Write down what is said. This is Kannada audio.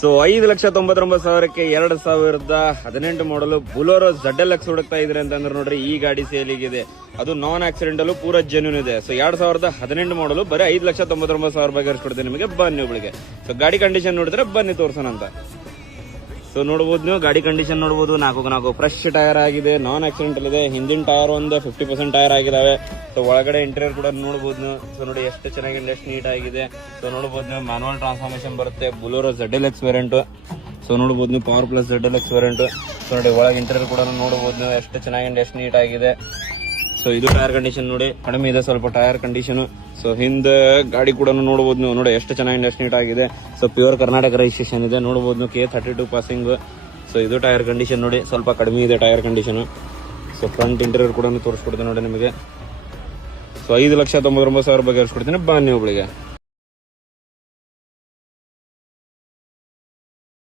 ಸೊ 5,99,000ಕ್ಕೆ 2018 ಮಾಡಲು ಬುಲೋರೋ ZLX ಹುಡುಕ್ತಾ ಇದ್ರೆ ಅಂತಂದ್ರೆ ನೋಡ್ರಿ ಈ ಗಾಡಿ ಸೇಲಿಗಿದೆ. ಅದು ನಾನ್ ಆಕ್ಸಿಡೆಂಟಲ್ ಪೂರಾ ಜೆನ್ಯೂನ್ ಇದೆ. ಸೊ 2018 ಮಾಡಲು ಬರೀ 5,99,000 ರೂಪಾಯಿ ಕೊಡ್ತೀನಿ ನಿಮಗೆ. ಬನ್ನಿ ಒಬ್ಬಳಿಗೆ. ಸೊ ಗಾಡಿ ಕಂಡೀಷನ್ ನೋಡಿದ್ರೆ ಬನ್ನಿ ತೋರ್ಸೋಣ ಅಂತ. ಸೊ ನೋಡಬಹುದು ನೀವು ಗಾಡಿ ಕಂಡೀಷನ್ ನೋಡಬಹುದು. 4 ಫ್ರೆಶ್ ಟೈರ್ ಆಗಿದೆ, ನಾನ್ ಆಕ್ಸಿಡೆಂಟಲ್ ಇದೆ. ಹಿಂದಿನ ಟೈರ್ ಒಂದು 50% ಟೈರ್ ಆಗಿದಾವೆ. ಸೊ ಒಳಗಡೆ ಇಂಟೀರಿಯರ್ ಕೂಡ ನೋಡಬಹುದು ನೀವು. ಸೊ ನೋಡಿ ಎಷ್ಟು ಚೆನ್ನಾಗಿದೆ, ಎಷ್ಟು ನೀಟ್ ಆಗಿದೆ. ಸೊ ನೋಡಬಹುದು ನೀವು ಮ್ಯಾನುವಲ್ ಟ್ರಾನ್ಸ್ಫಾರ್ಮೇಶನ್ ಬರುತ್ತೆ. Bolero ZLX variant. ಸೊ ನೋಡಬಹುದು ನೀವು power plus ZLX variant. So ನೋಡಿ ಒಳಗೆ ಇಂಟೀರಿಯರ್ ಕೂಡ ನೋಡಬಹುದು ನೀವು ಎಷ್ಟು ಚೆನ್ನಾಗಿದೆ, ಎಷ್ಟು ನೀಟ್ ಆಗಿದೆ. ಸೊ ಇದು ಟೈರ್ ಕಂಡೀಷನ್ ನೋಡಿ ಕಡಿಮೆ ಇದೆ ಸ್ವಲ್ಪ ಟೈರ್ ಕಂಡೀಷನ್. ಸೊ ಹಿಂದೆ ಗಾಡಿ ಕೂಡ ನೋಡಬಹುದು ನೀವು. ನೋಡಿ ಎಷ್ಟು ಚೆನ್ನಾಗಿದೆ, ಎಷ್ಟು ನೀಟ್ ಆಗಿದೆ. ಸೊ ಪ್ಯೂರ್ ಕರ್ನಾಟಕ ರಿಜಿಸ್ಟ್ರೇಷನ್ ಇದೆ. ನೋಡಬಹುದು ನೀವು K32 ಪಾಸಿಂಗ್. ಸೊ ಇದು ಟೈರ್ ಕಂಡೀಷನ್ ನೋಡಿ ಸ್ವಲ್ಪ ಕಡಿಮೆ ಇದೆ tyre condition. So front interior ಕೂಡ ತೋರಿಸ್ಕೊಡ್ತೀನಿ ನೋಡಿ ನಿಮಗೆ. ಸೊ 5,99,000 ರೂಪಾಯಿ ಕೊಡ್ತೀನಿ. ಬನ್ನಿ ಒಬ್ಬಳಿಗೆ.